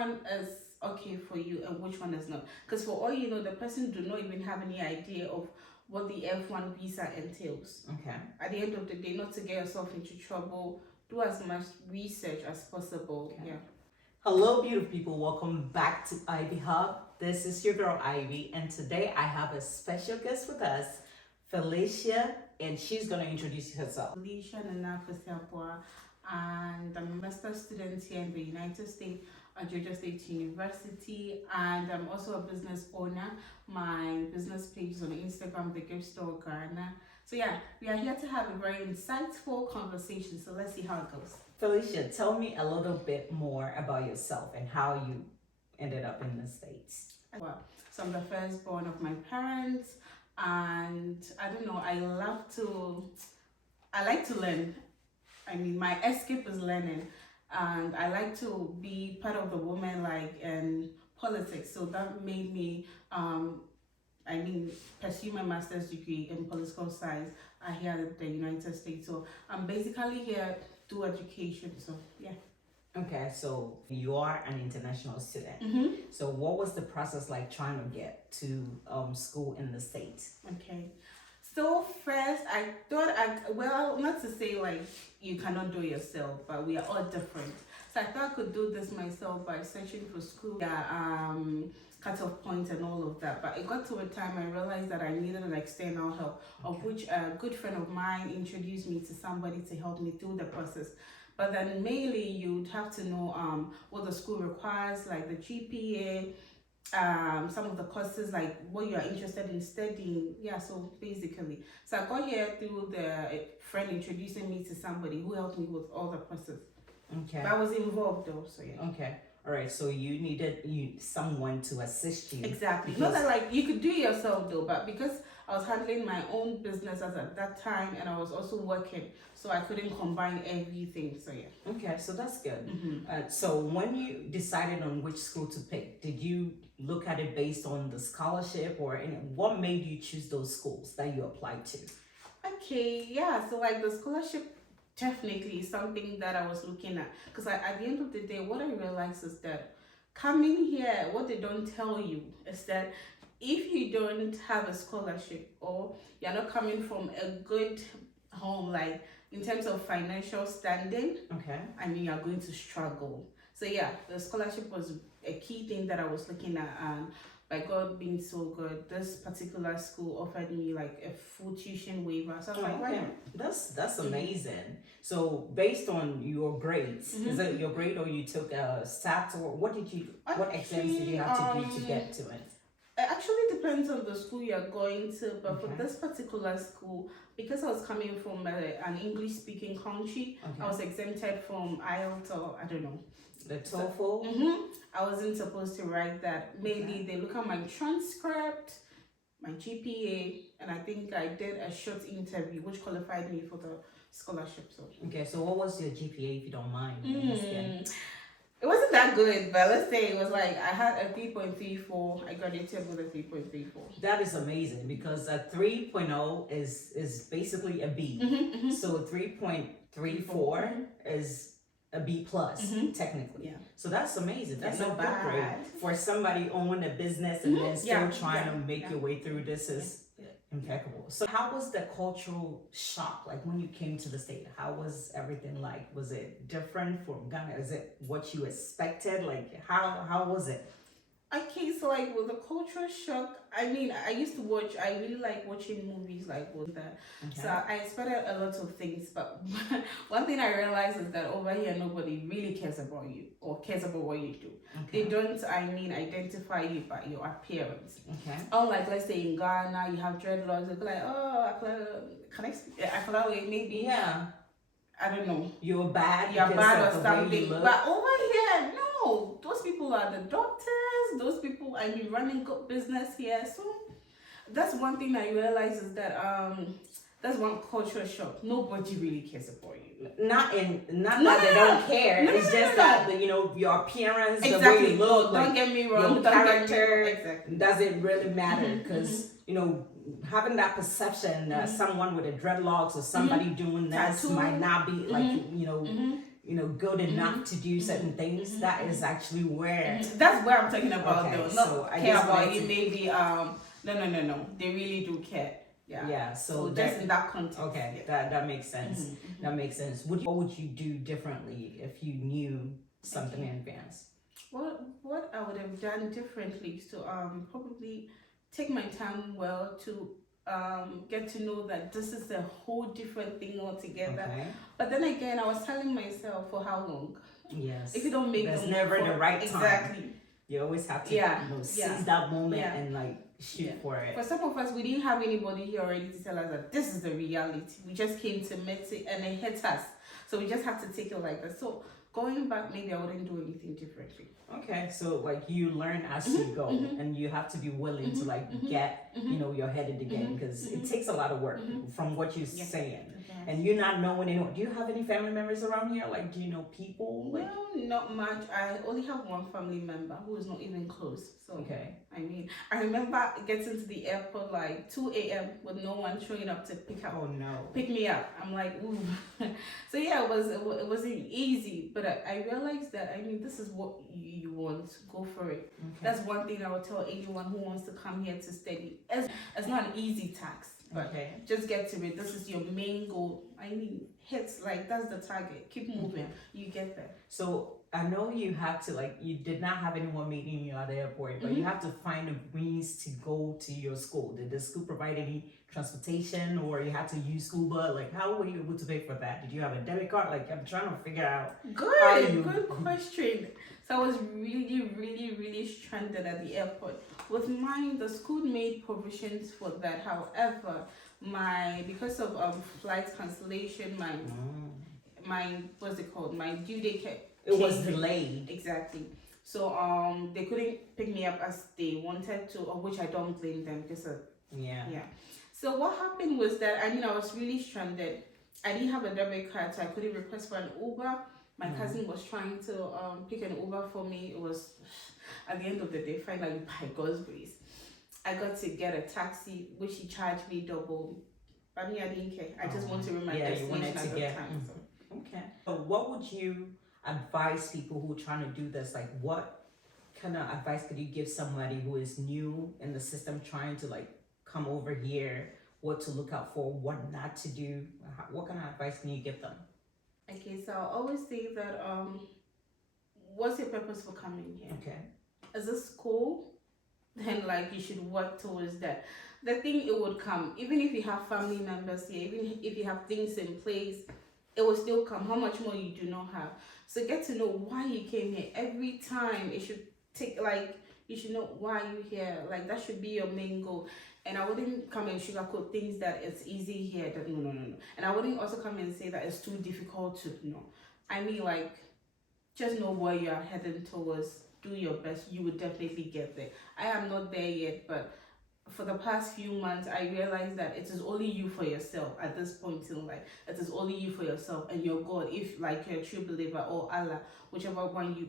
one is okay for you and which one is not. Because for all you know, the person do not even have any idea of what the F1 visa entails. Okay. At the end of the day, not to get yourself into trouble, do as much research as possible. Okay. Yeah. Hello, beautiful people. Welcome back to Ivy Hub. This is your girl Ivy, and today I have a special guest with us, Felicia, and she's going to introduce herself. Felicia Nana Fesiapua, and I'm a master's student here in the United States at Georgia State University, and I'm also a business owner. My business page is on Instagram, The Gift Store Ghana. So yeah, we are here to have a very insightful conversation. So let's see how it goes. Felicia, tell me a little bit more about yourself and how you ended up in the States. Well, so I'm the firstborn of my parents, and I don't know, I like to learn. I mean, my escape is learning, and I like to be part of the women in politics. So that made me pursue my master's degree in political science here at the United States. So I'm basically here to education. So yeah. Okay, so you are an international student. Mm-hmm. So what was the process like trying to get to school in the States? Okay. So first, I thought, not to say like you cannot do it yourself, but we are all different. So I thought I could do this myself by searching for school, cut-off points and all of that. But it got to a time I realized that I needed an external help, of which a good friend of mine introduced me to somebody to help me through the process. But then mainly you'd have to know what the school requires, like the GPA, some of the courses, like what you are interested in studying. Yeah, so basically. So I got here through the friend introducing me to somebody who helped me with all the process. Okay. But I was involved though, so yeah. Okay. All right. So you needed someone to assist you. Exactly. Not that like you could do it yourself though, but because I was handling my own business at that time, and I was also working, so I couldn't combine everything. So yeah. Okay, so that's good. Mm-hmm. So when you decided on which school to pick, did you look at it based on the scholarship, or what made you choose those schools that you applied to? Okay, yeah. So like the scholarship definitely is something that I was looking at, because at the end of the day, what I realized is that coming here, what they don't tell you is that if you don't have a scholarship, or you're not coming from a good home, like in terms of financial standing, Okay. I mean, you're going to struggle. So yeah, the scholarship was a key thing that I was looking at, and by God being so good, this particular school offered me like a full tuition waiver. So I was like, why not? That's amazing. So based on your grades, is it your grade, or you took a SAT, or what exams did you have to do to get to it? It actually depends on the school you're going to, but Okay. for this particular school, because I was coming from an English-speaking country, Okay. I was exempted from IELTS, or I don't know. The TOEFL? I wasn't supposed to write that. Maybe they look at my transcript, my GPA, and I think I did a short interview which qualified me for the scholarship. So Okay, so what was your GPA, if you don't mind? it wasn't that good, but let's say it was like I had a 3.34. I graduated with a 3.34. That is amazing, because a 3.0 is basically a B. So 3.34 is a B plus, technically. Yeah. So that's amazing. That's not a good grade bad for somebody owning a business and then still trying to make yeah. your way through. This is impeccable. So how was the cultural shock, like when you came to the state? How was everything like? Was it different from Ghana? Is it what you expected? Like how was it? Okay, so like with the cultural shock, I mean, I really like watching movies like with that. Okay. So I expected a lot of things, but one thing I realized is that over here, nobody really cares about you or cares about what you do. Okay. They don't, identify you by your appearance. Okay. Unlike, let's say in Ghana, you have dreadlocks, they'll be like, oh, can I speak? Maybe. Yeah. I don't know. You're bad or the something. But over here, no. Those people are the doctors. Those people, running good business here. So that's one thing I realize is that that's one cultural shock. Nobody really cares about you. Not that they don't care. It's just that your appearance, the way you look, don't get me wrong. Your character Exactly. doesn't really matter, because having that perception that someone with a dreadlocks or somebody doing this Tattoo. might not be like good enough to do certain things, that is actually where. That's where I'm talking about Okay, though. so Not I care just about wanted you to- maybe no. They really do care. Yeah. Yeah, So so just in that context. okay, yeah. that makes sense. That makes sense. What would you do differently if you knew something in advance? What I would have done differently is to probably take my time well to get to know that this is a whole different thing altogether. Okay. But then again, I was telling myself, for how long? Yes. If you don't make There's the never move the right time. exactly. You always have to Yeah, seize that moment yeah. and like shoot Yeah. for it. For some of us, we didn't have anybody here already to tell us that this is the reality. We just came to meet it and it hit us. So we just have to take it like that. So going back, maybe I wouldn't do anything differently. Okay, so like you learn as you go, and you have to be willing to like get your head in the game, because it takes a lot of work from what you're saying. And you're not knowing anyone. Do you have any family members around here? Like, do you know people? Like, no, not much. I only have one family member who is not even close. So okay. I mean, I remember getting to the airport like 2 a.m. with no one showing up to pick me up. I'm like, ooh. So yeah, it wasn't easy, but I realized that this is what you want. Go for it. Okay. That's one thing I would tell anyone who wants to come here to study. It's not an easy task. But just get to it. This is your main goal. Hits, like that's the target. Keep moving. You get there. So I know you have to you did not have anyone meeting you at the airport, but you have to find a means to go to your school. Did the school provide any transportation, or you had to use Scuba? Like, how were you able to pay for that? Did you have a debit card? Like, I'm trying to figure out. Good question. So I was really, really, really stranded at the airport. With mine, the school made provisions for that. However, because of flight cancellation, my what's it called? My due date was delayed. Exactly. So they couldn't pick me up as they wanted to, of which I don't blame them because of yeah. So what happened was that I was really stranded. I didn't have a debit card, so I couldn't request for an Uber. My cousin was trying to pick an Uber for me. It was, at the end of the day, finally by God's grace, I got to get a taxi, which he charged me double. But me, I didn't care. I just want to remember my destination at the time. So. Okay. So what would you advise people who are trying to do this? Like, what kind of advice could you give somebody who is new in the system, trying to come over here? What to look out for, what not to do? What kind of advice can you give them? Okay, so I always say that what's your purpose for coming here? Okay. Is this school? Then you should work towards that. The thing, it would come. Even if you have family members here, even if you have things in place, it will still come. How much more you do not have. So get to know why you came here. Every time it should take you should know why you're here. That should be your main goal. And I wouldn't come and sugarcoat things that it's easy here. That no. And I wouldn't also come and say that it's too difficult to know. Just know where you are heading towards. Do your best. You will definitely get there. I am not there yet, but for the past few months, I realized that it is only you for yourself at this point in life. It is only you for yourself and your God. If you're a true believer, or Allah, whichever one you.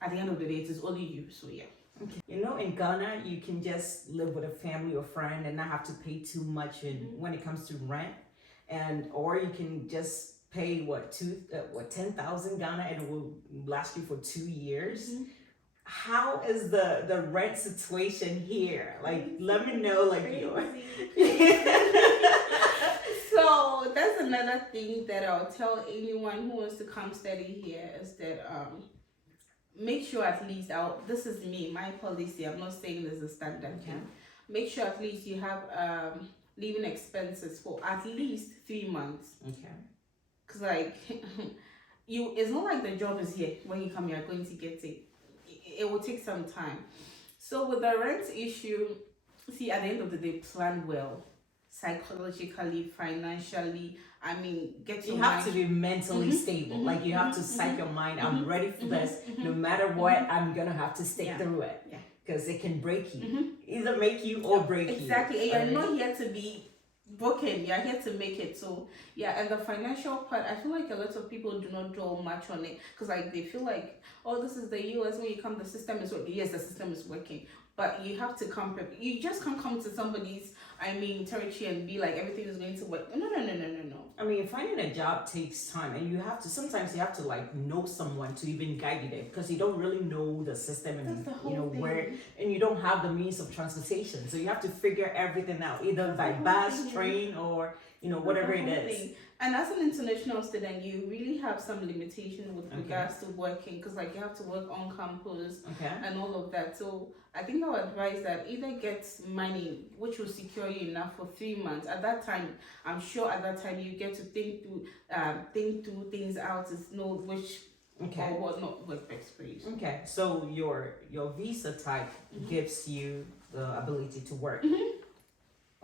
At the end of the day, it is only you. So yeah. Okay. In Ghana, you can just live with a family or friend and not have to pay too much when it comes to rent, or you can just pay 10,000 Ghana and it will last you for 2 years. How is the rent situation here? Let me know So that's another thing that I'll tell anyone who wants to come study here is that make sure at least this is my policy. I'm not saying this is a standard thing. Make sure at least you have living expenses for at least 3 months. Okay. Because it's not like the job is here. When you come, you're going to get it. It will take some time. So with the rent issue, see, at the end of the day, plan well. Psychologically, financially, get your You have to be mentally stable. You have to psych your mind. I'm ready for this. No matter what, I'm gonna have to stick through it. Because it can break you. Either make you or break you. Exactly. And you're not here to be broken. You're here to make it. So and the financial part, I feel like a lot of people do not draw much on it because they feel like, oh, this is the US. When you come, the system is working. Yes, the system is working, but you have to come. You just can't come to somebody's I mean, territory and be like everything is going to work. No. I mean, finding a job takes time, and sometimes you have to like know someone to even guide you there, because you don't really know the system, and That's the whole you know thing. where, and you don't have the means of transportation, so you have to figure everything out, either by bus, train, or whatever it is. And as an international student, you really have some limitation with Okay. regards to working, because like you have to work on campus Okay. and all of that. So I think I would advise that either get money which will secure you enough for 3 months. At that time, I'm sure at that time you get to think through things out, to know which Okay. or what not work best for you. Okay. So your visa type gives you the ability to work.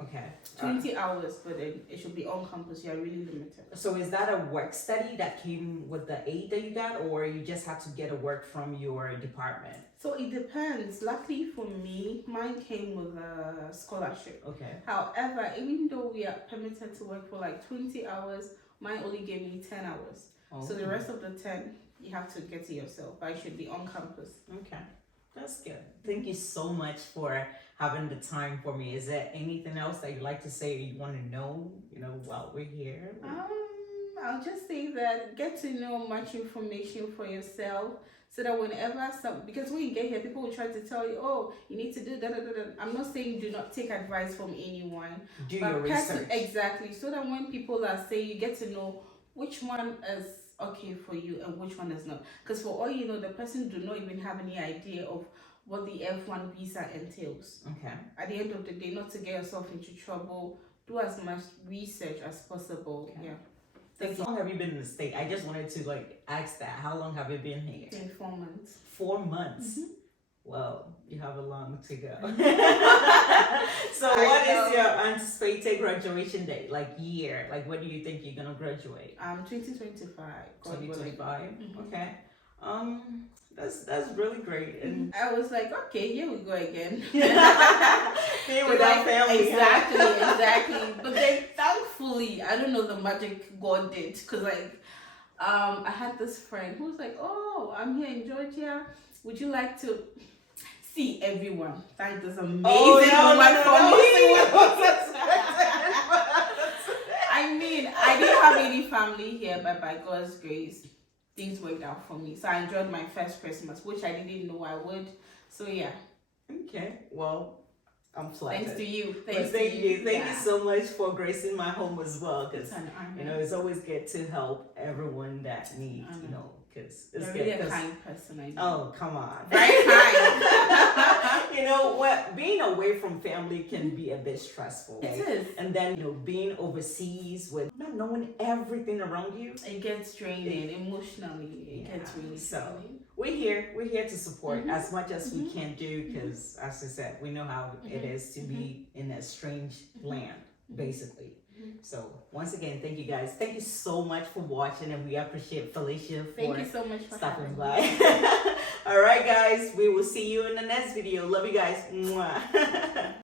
Okay. 20 hours, but then it should be on campus. You are really limited. So is that a work study that came with the aid that you got, or you just had to get a work from your department? So it depends. Luckily for me, mine came with a scholarship. Okay. However, even though we are permitted to work for like 20 hours, mine only gave me 10 hours. Oh. So the rest of the 10, you have to get it yourself, but it should be on campus. Okay. That's good. Thank you so much for having the time for me. Is there anything else that you'd like to say or you want to know, while we're here? I'll just say that get to know much information for yourself, so that whenever because when you get here, people will try to tell you, oh, you need to do that. I'm not saying do not take advice from anyone. Do your research. Exactly. So that when people are saying, you get to know which one is okay for you and which one is not. Because for all you know, the person do not even have any idea of what the F1 visa entails. Okay. At the end of the day, not to get yourself into trouble, do as much research as possible. Okay. Yeah. How long have you been in the state? I just wanted to ask that. How long have you been here? 4 months. 4 months. Well, you have a long to go. So what is your anticipated graduation date? Year? When do you think you're gonna graduate? 2025. 2025. Okay. That's really great. And I was like, okay, here we go again. being with our family. Exactly. But then thankfully, I don't know the magic God did, because I had this friend who was like, oh, I'm here in Georgia. Would you like to see everyone? Thank this amazing woman for me. I mean, I didn't have any family here, but by God's grace, things worked out for me. So I enjoyed my first Christmas, which I didn't know I would. So yeah. Okay. Well, I'm flattered. Thanks to you. Thank you. Thank you so much for gracing my home as well. Because it's always good to help everyone that needs. Because it's You're good. really a kind person. I know. Oh, come on. Very kind. Being away from family can be a bit stressful. It is. And then, being overseas with not knowing everything around you. It gets draining emotionally. It gets really draining. We're here to support as much as we can do, because as I said, we know how it is to be in a strange land, basically. So once again, thank you guys. Thank you so much for watching, and we appreciate Felicia for Thank you so much for stopping having by. All right, guys, we will see you in the next video. Love you guys. Mwah.